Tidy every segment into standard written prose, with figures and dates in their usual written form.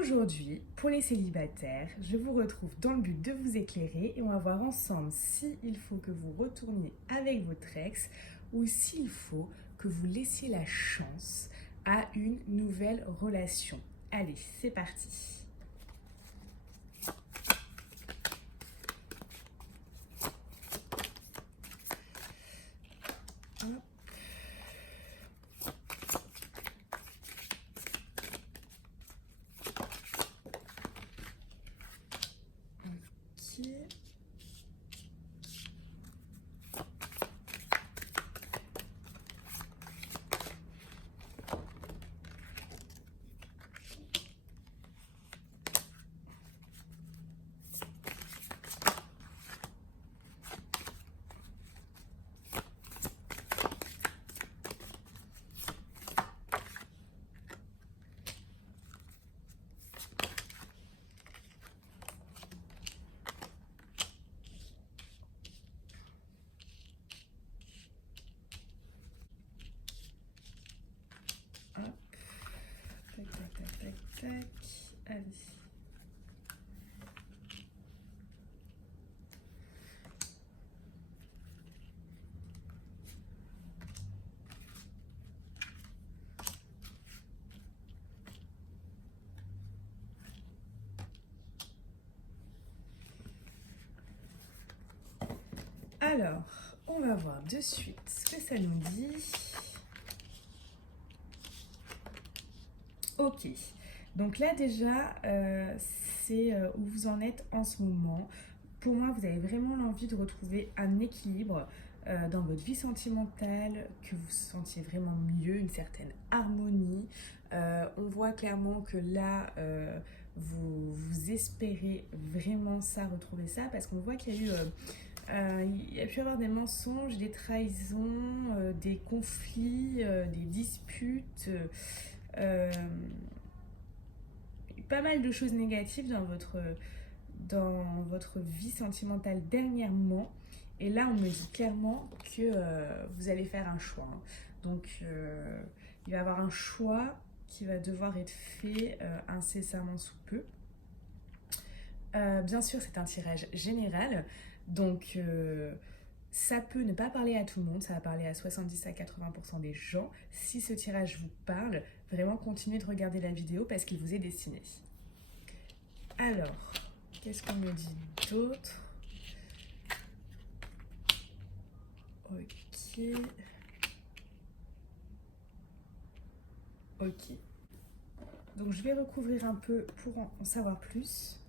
Aujourd'hui, pour les célibataires, je vous retrouve dans le but de vous éclairer et on va voir ensemble s'il faut que vous retourniez avec votre ex ou s'il faut que vous laissiez la chance à une nouvelle relation. Allez, c'est parti. Hop. Ok. Hop. Tac, tac, tac, tac, tac. Allez. Alors, on va voir de suite ce que ça nous dit. Ok, donc là déjà, c'est où vous en êtes en ce moment. Pour moi, vous avez vraiment l'envie de retrouver un équilibre dans votre vie sentimentale, que vous vous sentiez vraiment mieux, une certaine harmonie. On voit clairement que là, vous espérez vraiment ça, retrouver ça, parce qu'on voit qu'il y a eu... il y a pu y avoir des mensonges, des trahisons, des conflits, des disputes, pas mal de choses négatives dans votre vie sentimentale dernièrement. Et là, on me dit clairement que vous allez faire un choix. Donc, il va y avoir un choix qui va devoir être fait incessamment sous peu. Bien sûr, c'est un tirage général. Donc, ça peut ne pas parler à tout le monde, ça va parler à 70 à 80% des gens. Si ce tirage vous parle, vraiment continuez de regarder la vidéo parce qu'il vous est destiné. Alors, qu'est-ce qu'on me dit d'autre? Ok. Ok. Donc, je vais recouvrir un peu pour en savoir plus.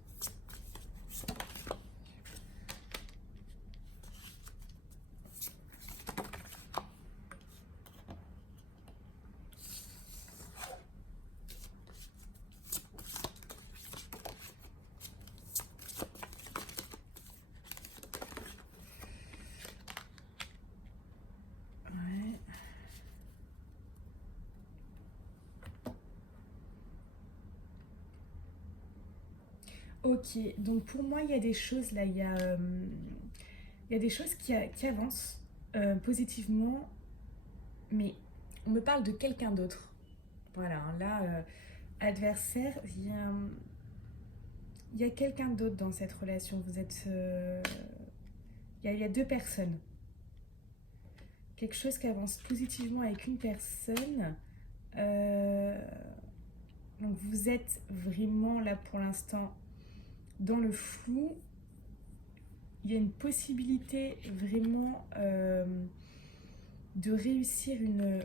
Ok, donc pour moi, il y a des choses là, il y a des choses qui avancent positivement, mais on me parle de quelqu'un d'autre. Voilà, hein, là, adversaire, il y a quelqu'un d'autre dans cette relation. Vous êtes. Il y a deux personnes. Quelque chose qui avance positivement avec une personne. Euh, donc vous êtes vraiment là pour l'instant dans le flou. Il y a une possibilité vraiment de réussir une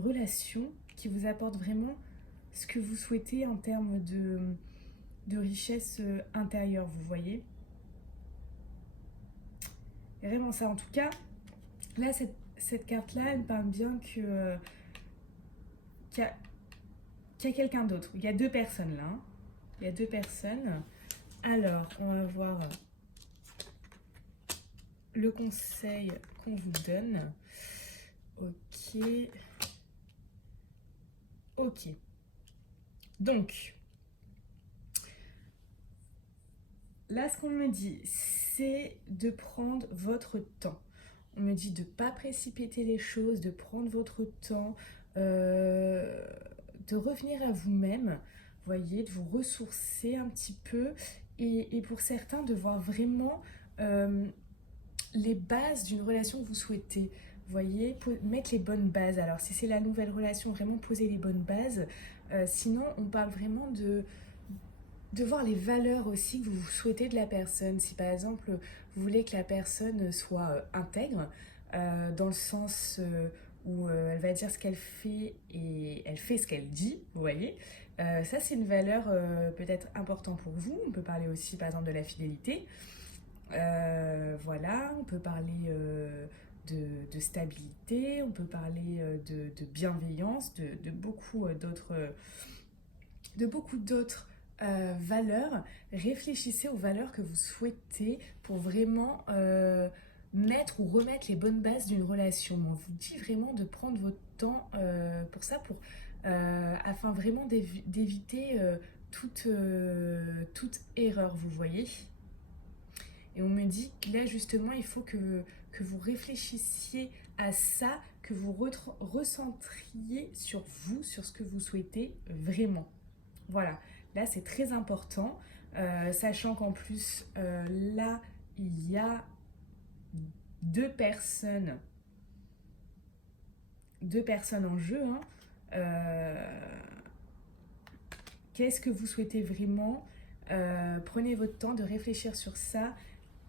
relation qui vous apporte vraiment ce que vous souhaitez en termes de richesse intérieure, vous voyez. Et vraiment ça, en tout cas, là, cette carte-là, elle me parle bien qu'il y a quelqu'un d'autre. Il y a deux personnes là. Hein. Il y a deux personnes. Alors, on va voir le conseil qu'on vous donne. Ok. Ok. Donc, là, ce qu'on me dit, c'est de prendre votre temps. On me dit de ne pas précipiter les choses, de prendre votre temps, euh, de revenir à vous-même, voyez, de vous ressourcer un petit peu et pour certains de voir vraiment euh, les bases d'une relation que vous souhaitez. Voyez, mettre les bonnes bases. Alors si c'est la nouvelle relation, vraiment poser les bonnes bases. Sinon, on parle vraiment de voir les valeurs aussi que vous souhaitez de la personne. Si par exemple, vous voulez que la personne soit intègre, dans le sens où elle va dire ce qu'elle fait et elle fait ce qu'elle dit, vous voyez. Ça, c'est une valeur peut-être importante pour vous. On peut parler aussi par exemple de la fidélité. Voilà, on peut parler de stabilité, on peut parler de bienveillance, de beaucoup d'autres valeurs. Réfléchissez aux valeurs que vous souhaitez pour vraiment mettre ou remettre les bonnes bases d'une relation. On vous dit vraiment de prendre votre temps pour ça, afin vraiment d'éviter toute erreur, vous voyez. Et on me dit que là, justement, il faut que vous réfléchissiez à ça, que vous recentriez sur vous, sur ce que vous souhaitez vraiment. Voilà, là, c'est très important, sachant qu'en plus, là, il y a deux personnes, deux personnes en jeu. Hein. Qu'est-ce que vous souhaitez vraiment? Prenez votre temps de réfléchir sur ça.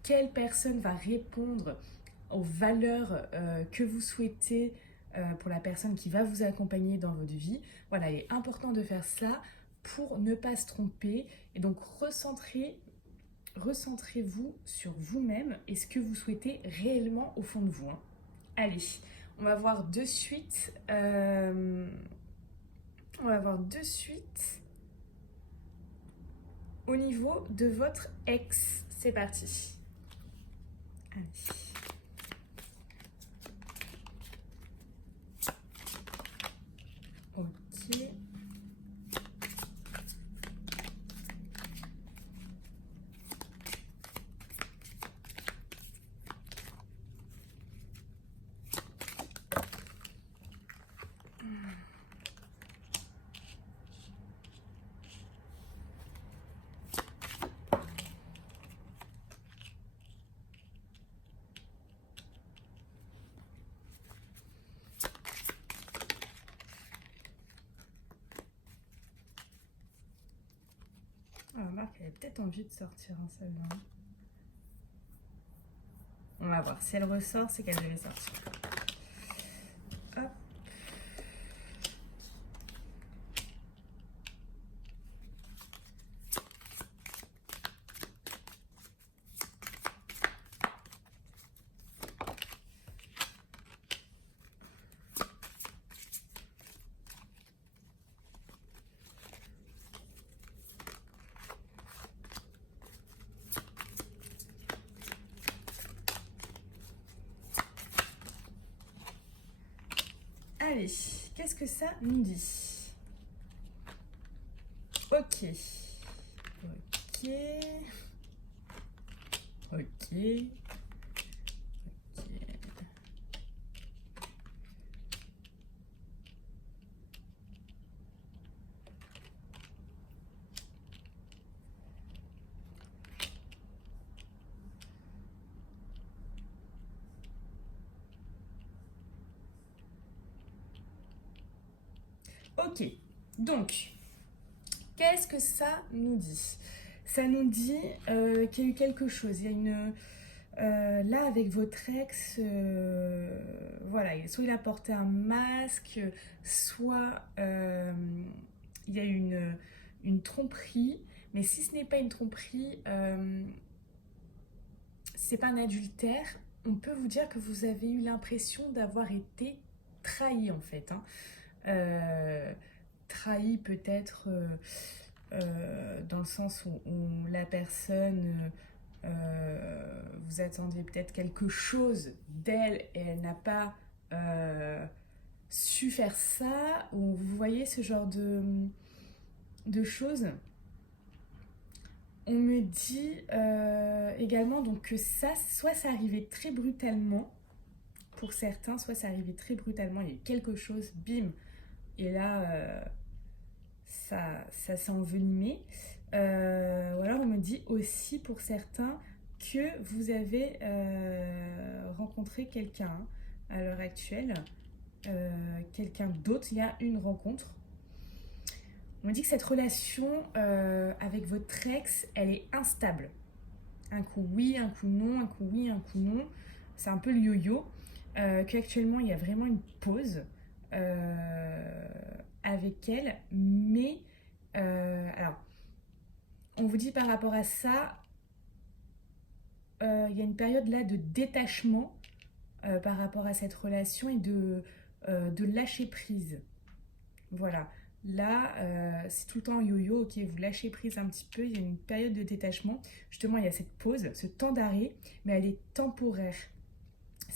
Quelle personne va répondre aux valeurs que vous souhaitez pour la personne qui va vous accompagner dans votre vie. Voilà, il est important de faire ça pour ne pas se tromper et donc recentrez-vous sur vous-même et ce que vous souhaitez réellement au fond de vous. Hein. Allez, on va voir de suite. On va voir de suite au niveau de votre ex. C'est parti. Allez. Ok. Ah, Marc, elle a peut-être envie de sortir hein, celle-là. On va voir. Si elle ressort, c'est qu'elle devait sortir. Hop. Allez, qu'est-ce que ça nous dit? Ok. Ok. Ok. Ok. Donc, qu'est-ce que ça nous dit? Ça nous dit qu'il y a eu quelque chose. Il y a une. Là, avec votre ex, voilà, soit il a porté un masque, soit il y a eu une tromperie. Mais si ce n'est pas une tromperie, c'est pas un adultère, on peut vous dire que vous avez eu l'impression d'avoir été trahi en fait. Hein. Euh, Trahi peut-être dans le sens où la personne, vous attendiez peut-être quelque chose d'elle et elle n'a pas su faire ça, ou vous voyez ce genre de choses. On me dit également donc que ça, soit ça arrivait très brutalement, pour certains, soit c'est arrivé très brutalement, il y a eu quelque chose, bim, et là, ça s'est envenimé. Ou alors on me dit aussi pour certains que vous avez rencontré quelqu'un à l'heure actuelle, quelqu'un d'autre, il y a une rencontre. On me dit que cette relation avec votre ex, elle est instable. Un coup oui, un coup non, un coup oui, un coup non. C'est un peu le yo-yo. Qu'actuellement, il y a vraiment une pause avec elle. Mais, alors, on vous dit par rapport à ça, il y a une période là de détachement par rapport à cette relation et de lâcher prise. Voilà. Là, c'est tout le temps yo-yo, ok, vous lâchez prise un petit peu, il y a une période de détachement. Justement, il y a cette pause, ce temps d'arrêt, mais elle est temporaire.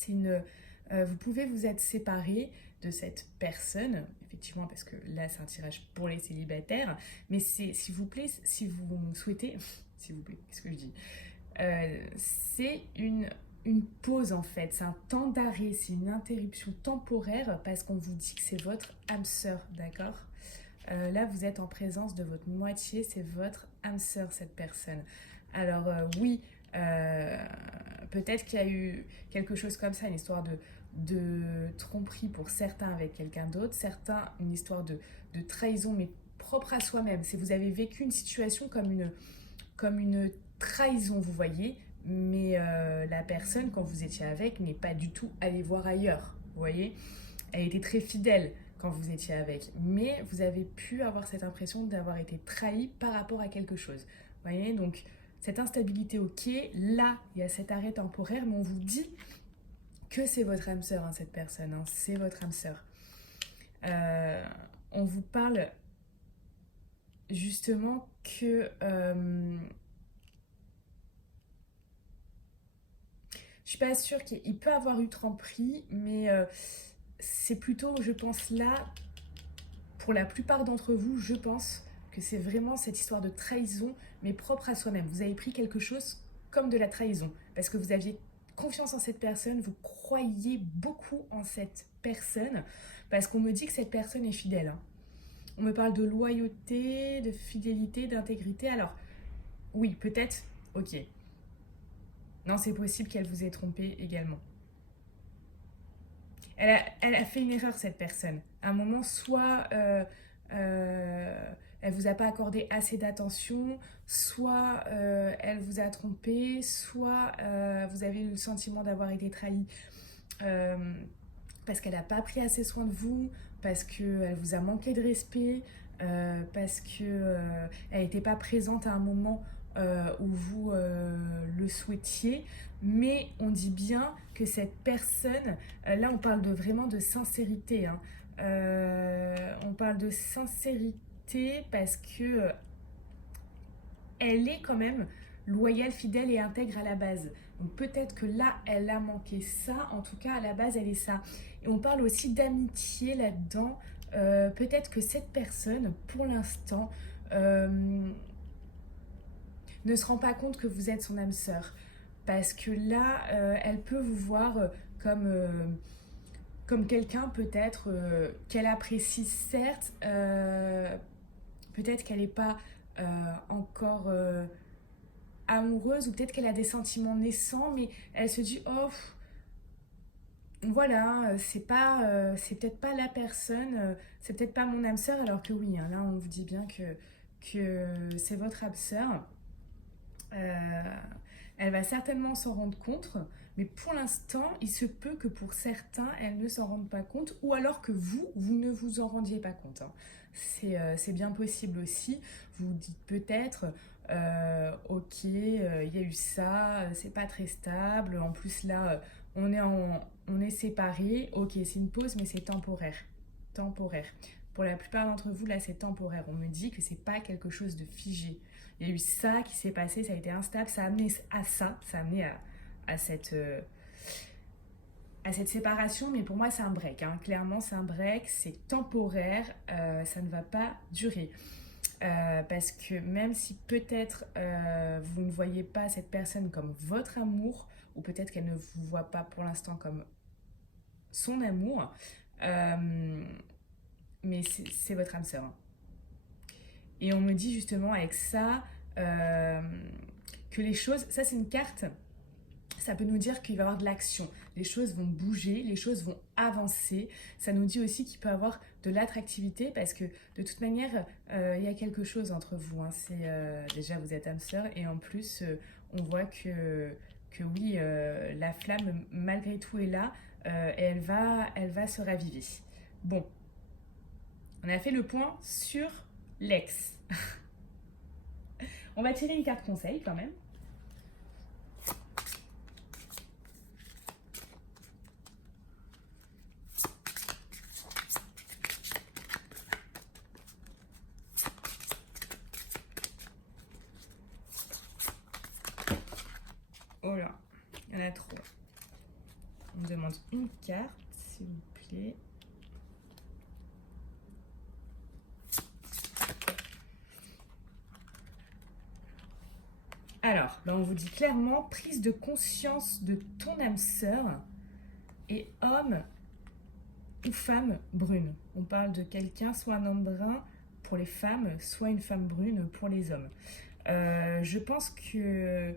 Vous pouvez vous être séparé de cette personne, effectivement, parce que là, c'est un tirage pour les célibataires, mais c'est, s'il vous plaît, si vous souhaitez, s'il vous plaît, qu'est-ce que je dis c'est une pause en fait, c'est un temps d'arrêt, c'est une interruption temporaire parce qu'on vous dit que c'est votre âme sœur, d'accord. Là, vous êtes en présence de votre moitié, c'est votre âme sœur, cette personne. Alors, oui, euh, peut-être qu'il y a eu quelque chose comme ça, une histoire de tromperie pour certains avec quelqu'un d'autre, certains, une histoire de trahison, mais propre à soi-même. Si vous avez vécu une situation comme une trahison, vous voyez, mais la personne, quand vous étiez avec, n'est pas du tout allée voir ailleurs, vous voyez. Elle était très fidèle quand vous étiez avec, mais vous avez pu avoir cette impression d'avoir été trahi par rapport à quelque chose, vous voyez. Donc cette instabilité, ok, là il y a cet arrêt temporaire, mais on vous dit que c'est votre âme sœur, hein, cette personne, hein, c'est votre âme sœur. On vous parle justement que je suis pas sûre qu'il peut avoir eu tromperie, mais c'est plutôt, je pense là, pour la plupart d'entre vous, je pense que c'est vraiment cette histoire de trahison, mais propre à soi-même. Vous avez pris quelque chose comme de la trahison, parce que vous aviez confiance en cette personne, vous croyez beaucoup en cette personne, parce qu'on me dit que cette personne est fidèle, hein. On me parle de loyauté, de fidélité, d'intégrité. Alors, oui, peut-être, ok. Non, c'est possible qu'elle vous ait trompé également. Elle a fait une erreur, cette personne. À un moment, soit elle vous a pas accordé assez d'attention, soit elle vous a trompé, soit vous avez eu le sentiment d'avoir été trahi euh, parce qu'elle n'a pas pris assez soin de vous, parce qu'elle vous a manqué de respect, parce qu'elle n'était pas présente à un moment où vous le souhaitiez. Mais on dit bien que cette personne, là on parle vraiment de sincérité, hein. On parle de sincérité parce que elle est quand même loyale, fidèle et intègre à la base. Donc peut-être que là, elle a manqué ça. En tout cas, à la base, elle est ça. Et on parle aussi d'amitié là-dedans. Peut-être que cette personne, pour l'instant, ne se rend pas compte que vous êtes son âme sœur. Parce que là, elle peut vous voir comme, comme quelqu'un peut-être qu'elle apprécie certes. Peut-être qu'elle n'est pas encore amoureuse, ou peut-être qu'elle a des sentiments naissants, mais elle se dit oh voilà, c'est peut-être pas la personne, c'est peut-être pas mon âme sœur, alors que oui, hein, là on vous dit bien que c'est votre âme sœur. Euh, Elle va certainement s'en rendre compte, mais pour l'instant, il se peut que pour certains, elle ne s'en rende pas compte, ou alors que vous ne vous en rendiez pas compte, hein. C'est bien possible aussi. Vous vous dites peut-être, ok, il y a eu ça, c'est pas très stable, en plus là, on est séparés, ok, c'est une pause, mais c'est temporaire. Temporaire. Pour la plupart d'entre vous, là, c'est temporaire. On me dit que c'est pas quelque chose de figé. Il y a eu ça qui s'est passé, ça a été instable, ça a amené à ça, ça a amené à cette séparation, mais pour moi c'est un break, hein. Clairement c'est un break, c'est temporaire, ça ne va pas durer. Parce que même si peut-être vous ne voyez pas cette personne comme votre amour, ou peut-être qu'elle ne vous voit pas pour l'instant comme son amour, mais c'est votre âme sœur. Hein. Et on me dit justement avec ça euh, que les choses, ça c'est une carte, ça peut nous dire qu'il va y avoir de l'action. Les choses vont bouger, les choses vont avancer. Ça nous dit aussi qu'il peut y avoir de l'attractivité parce que de toute manière, il y a quelque chose entre vous. Hein. C'est, déjà, vous êtes âme sœur et en plus, on voit que oui, la flamme malgré tout est là et elle va se raviver. Bon, on a fait le point sur l'ex. On va tirer une carte conseil quand même. Oh là, il y en a trop. On demande une carte, s'il vous plaît. Alors, là, on vous dit clairement prise de conscience de ton âme sœur et homme ou femme brune. On parle de quelqu'un, soit un homme brun pour les femmes, soit une femme brune pour les hommes. Je pense que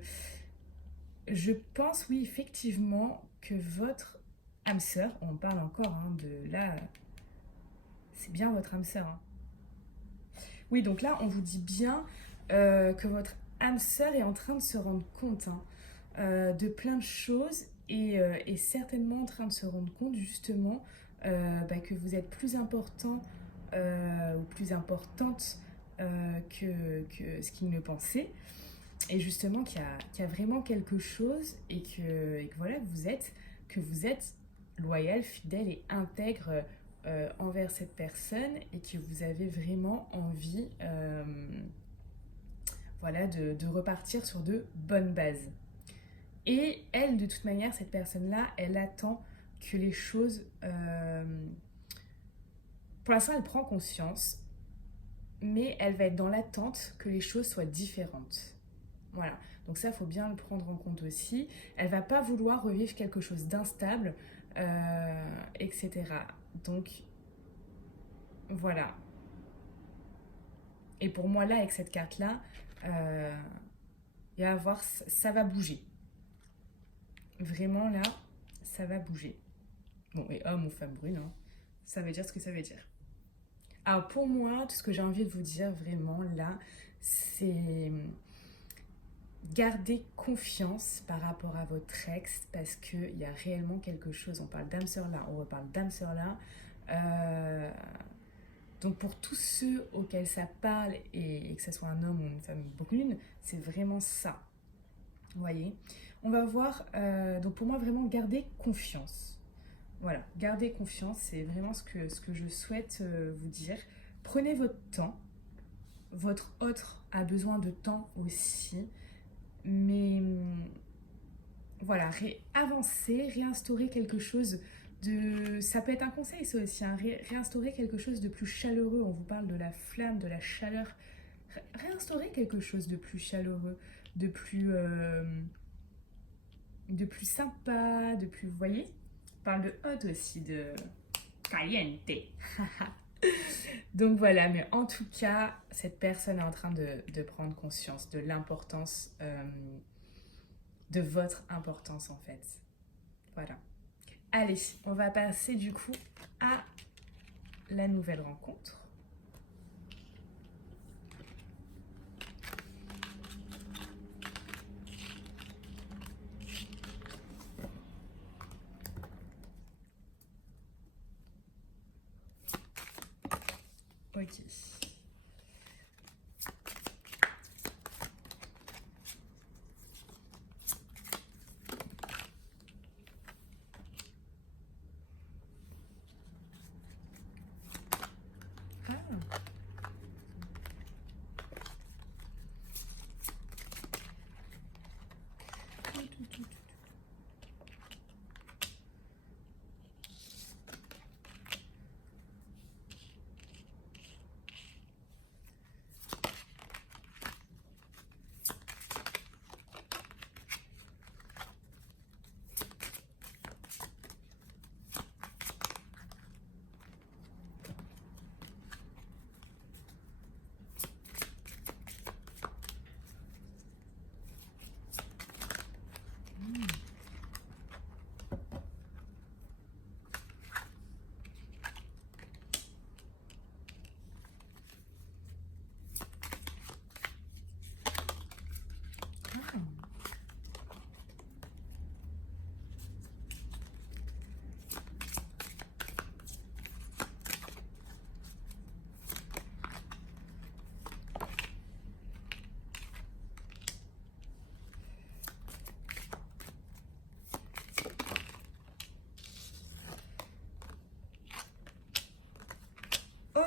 oui, effectivement, que votre âme sœur, on parle encore hein, de là, c'est bien votre âme sœur. Hein. Oui, donc là, on vous dit bien que votre âme sœur est en train de se rendre compte hein, de plein de choses et est certainement en train de se rendre compte justement que vous êtes plus important ou plus importante que ce qu'il ne pensait. Et justement qu'il y a vraiment quelque chose et que voilà, que vous êtes loyal, fidèle et intègre envers cette personne et que vous avez vraiment envie voilà, de repartir sur de bonnes bases. Et elle, de toute manière, cette personne-là, elle attend que les choses... pour l'instant, elle prend conscience, mais elle va être dans l'attente que les choses soient différentes. Voilà, donc ça, il faut bien le prendre en compte aussi. Elle va pas vouloir revivre quelque chose d'instable, etc. Donc, voilà. Et pour moi, là, avec cette carte-là, il va y avoir, ça va bouger. Vraiment, là, ça va bouger. Bon, et homme ou femme brune, hein, ça veut dire ce que ça veut dire. Alors, pour moi, tout ce que j'ai envie de vous dire, vraiment, là, c'est garder confiance par rapport à votre ex parce qu'il y a réellement quelque chose. On parle d'âme sœur là, on reparle d'âme sœur là. Donc pour tous ceux auxquels ça parle et que ce soit un homme ou une femme brune, c'est vraiment ça. Vous voyez, on va voir, donc pour moi vraiment garder confiance. Voilà, garder confiance, c'est vraiment ce que je souhaite vous dire. Prenez votre temps, votre autre a besoin de temps aussi. Mais voilà, avancer, réinstaurer quelque chose de... Ça peut être un conseil ça aussi, hein, réinstaurer quelque chose de plus chaleureux. On vous parle de la flamme, de la chaleur. Réinstaurer quelque chose de plus chaleureux, de plus sympa, de plus... Vous voyez, on parle de hot aussi, de caliente. Donc voilà, mais en tout cas, cette personne est en train de prendre conscience de l'importance de votre importance en fait. Voilà. Allez, on va passer du coup à la nouvelle rencontre. Ok. Ah.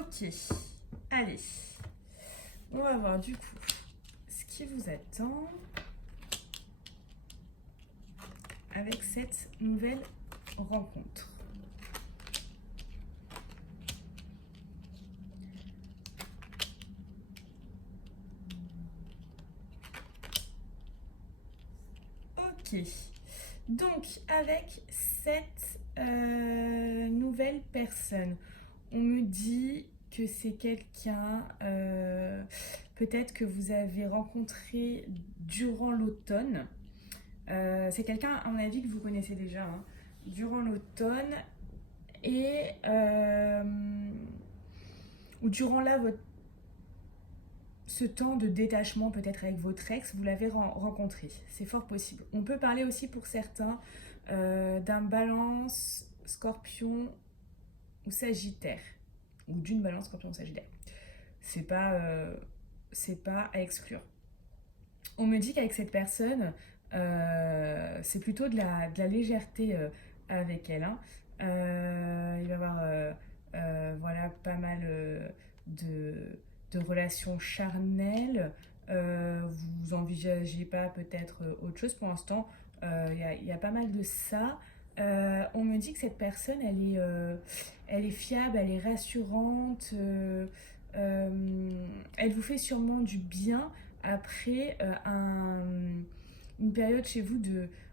Ok, allez, on va voir du coup ce qui vous attend avec cette nouvelle rencontre. Ok, donc avec cette nouvelle personne, on me dit que c'est quelqu'un peut-être que vous avez rencontré durant l'automne. C'est quelqu'un, à mon avis, que vous connaissez déjà, hein, durant l'automne et ou durant là ce temps de détachement peut-être avec votre ex, vous l'avez rencontré. C'est fort possible. On peut parler aussi pour certains d'un balance, scorpion ou sagittaire. Ou d'une balance, scorpion ou sagittaire. C'est pas à exclure. On me dit qu'avec cette personne, c'est plutôt de la légèreté avec elle. Hein. Il va y avoir voilà, pas mal de, de relations charnelles. Vous envisagez pas peut-être autre chose pour l'instant. Il y a pas mal de ça. On me dit que cette personne, elle est fiable, elle est rassurante. Elle vous fait sûrement du bien après une période chez vous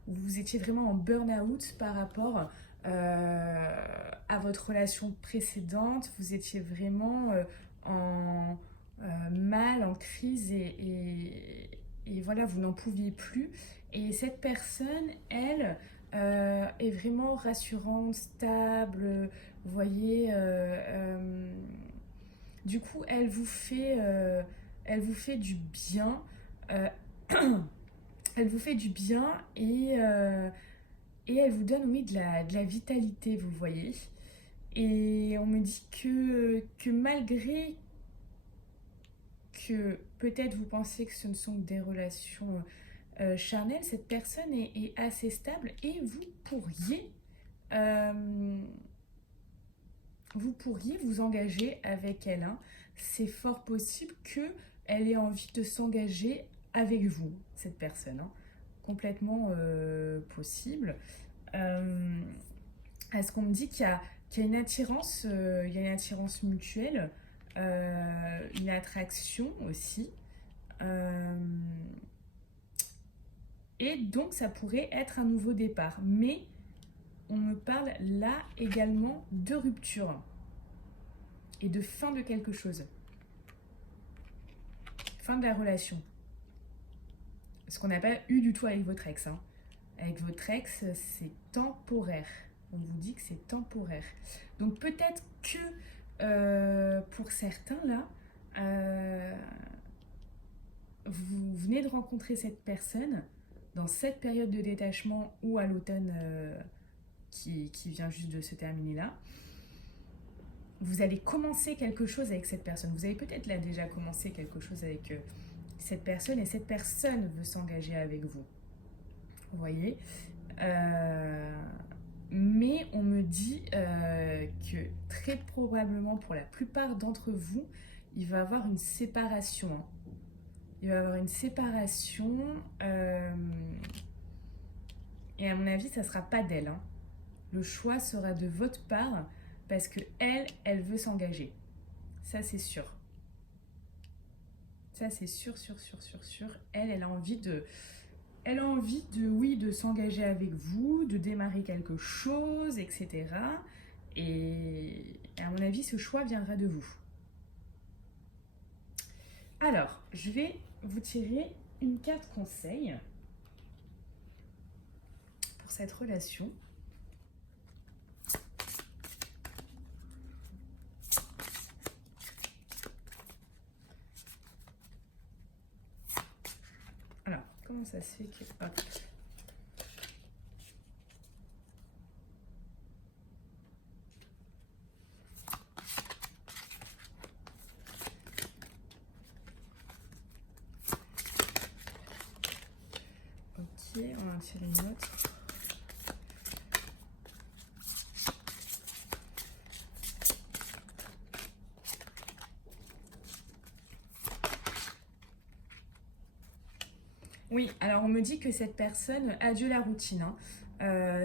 où vous étiez vraiment en burn-out par rapport à votre relation précédente. Vous étiez vraiment en mal, en crise et voilà, vous n'en pouviez plus. Et cette personne, elle, est vraiment rassurante, stable, vous voyez. Du coup, elle vous fait du bien. Euh, elle vous fait du bien et elle vous donne, oui, de la vitalité, vous voyez. Et on me dit que malgré que peut-être vous pensez que ce ne sont que des relations charnelles, cette personne est assez stable et euh, vous pourriez vous engager avec elle. Hein. C'est fort possible qu'elle ait envie de s'engager avec vous, cette personne. Hein. Complètement possible. Est-ce qu'on me dit qu'il y a il y a une attirance mutuelle, une attraction aussi. Et donc ça pourrait être un nouveau départ. Mais on me parle là également de rupture et de fin de quelque chose. Fin de la relation. Ce qu'on n'a pas eu du tout avec votre ex. Hein. Avec votre ex, c'est temporaire. On vous dit que c'est temporaire. Donc peut-être que pour certains là, vous venez de rencontrer cette personne dans cette période de détachement ou à l'automne qui vient juste de se terminer là. Vous allez commencer quelque chose avec cette personne. Vous avez peut-être là déjà commencé quelque chose avec cette personne et cette personne veut s'engager avec vous. Vous voyez mais on me dit que très probablement pour la plupart d'entre vous, il va y avoir une séparation. Hein. Il va y avoir une séparation et à mon avis, ça ne sera pas d'elle. Hein. Le choix sera de votre part parce que elle veut s'engager. Ça, c'est sûr. Ça, c'est sûr. Elle a envie oui, de s'engager avec vous, de démarrer quelque chose, etc. Et à mon avis, ce choix viendra de vous. Alors, je vais vous tirer une carte conseil pour cette relation. Alors, comment ça se fait que... Hop. Ok, on va en tirer une autre. Oui, alors on me dit que cette personne adieu la routine, hein.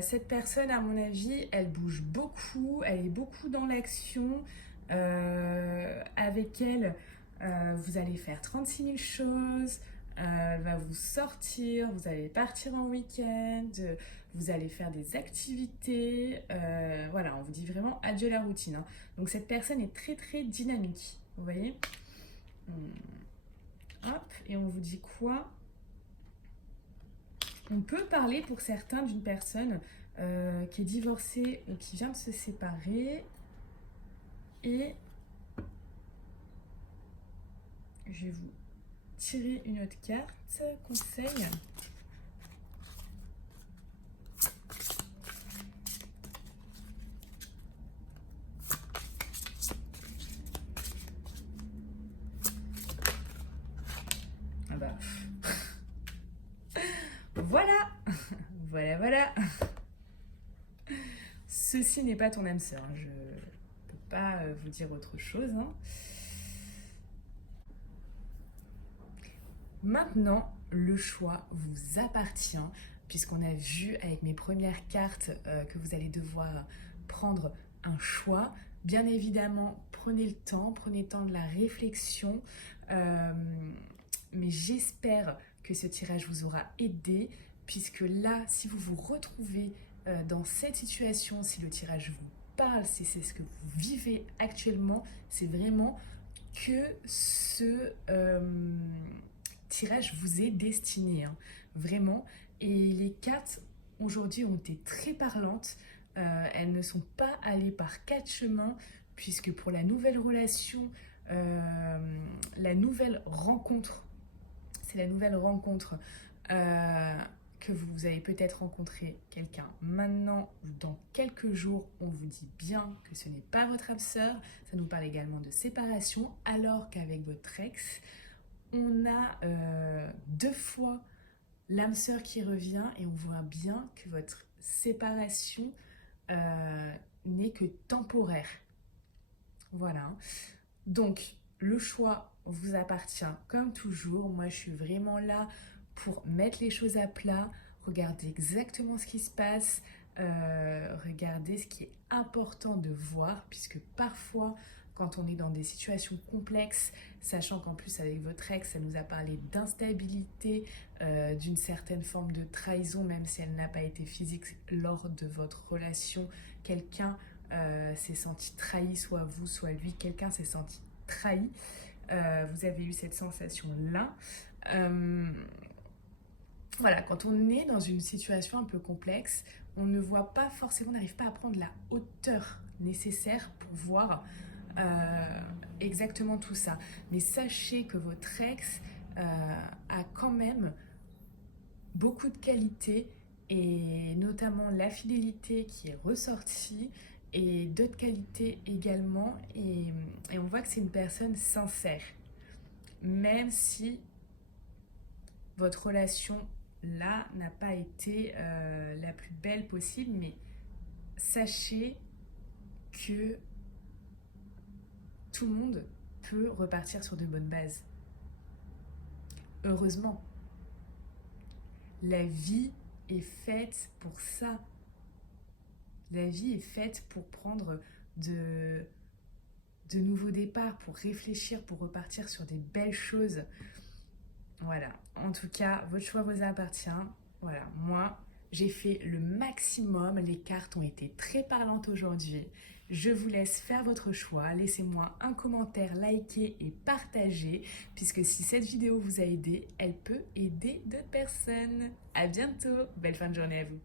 Cette personne, à mon avis, elle bouge beaucoup, elle est beaucoup dans l'action. Avec elle, vous allez faire 36 000 choses. Elle va vous sortir, vous allez partir en week-end, vous allez faire des activités. Voilà, on vous dit vraiment adieu la routine, hein. Donc cette personne est très très dynamique, vous voyez. Hop, et on vous dit quoi? On peut parler pour certains d'une personne qui est divorcée ou qui vient de se séparer. Et je vais vous tirer une autre carte, conseil. Ah bah, voilà. Voilà, voilà. Ceci n'est pas ton âme sœur, je peux pas vous dire autre chose, hein. Maintenant, le choix vous appartient, puisqu'on a vu avec mes premières cartes que vous allez devoir prendre un choix. Bien évidemment, prenez le temps de la réflexion, mais j'espère que ce tirage vous aura aidé, puisque là, si vous vous retrouvez dans cette situation, si le tirage vous parle, si c'est ce que vous vivez actuellement, c'est vraiment que ce tirage vous est destiné, hein, vraiment. Et les cartes aujourd'hui ont été très parlantes. Elles ne sont pas allées par quatre chemins, puisque pour la nouvelle relation, la nouvelle rencontre, c'est la nouvelle rencontre que vous avez peut-être rencontré quelqu'un maintenant ou dans quelques jours. On vous dit bien que ce n'est pas votre âme sœur. Ça nous parle également de séparation, alors qu'avec votre ex, on a deux fois l'âme sœur qui revient et on voit bien que votre séparation n'est que temporaire. Voilà. Donc, le choix vous appartient comme toujours. Moi, je suis vraiment là pour mettre les choses à plat, regarder exactement ce qui se passe, regarder ce qui est important de voir, puisque parfois, quand on est dans des situations complexes, sachant qu'en plus avec votre ex, ça nous a parlé d'instabilité, d'une certaine forme de trahison, même si elle n'a pas été physique lors de votre relation, quelqu'un s'est senti trahi, soit vous, soit lui, quelqu'un s'est senti trahi. Vous avez eu cette sensation-là. Voilà, quand on est dans une situation un peu complexe, on ne voit pas forcément, on n'arrive pas à prendre la hauteur nécessaire pour voir exactement tout ça. Mais sachez que votre ex a quand même beaucoup de qualités, et notamment la fidélité qui est ressortie, et d'autres qualités également. Et on voit que c'est une personne sincère. Même si votre relation là n'a pas été la plus belle possible, mais sachez que tout le monde peut repartir sur de bonnes bases. Heureusement, la vie est faite pour ça. La vie est faite pour prendre de nouveaux départs, pour réfléchir, pour repartir sur des belles choses. Voilà, en tout cas, votre choix vous appartient. Voilà, moi, j'ai fait le maximum. Les cartes ont été très parlantes aujourd'hui. Je vous laisse faire votre choix. Laissez-moi un commentaire, likez et partagez, puisque si cette vidéo vous a aidé, elle peut aider d'autres personnes. À bientôt. Belle fin de journée à vous.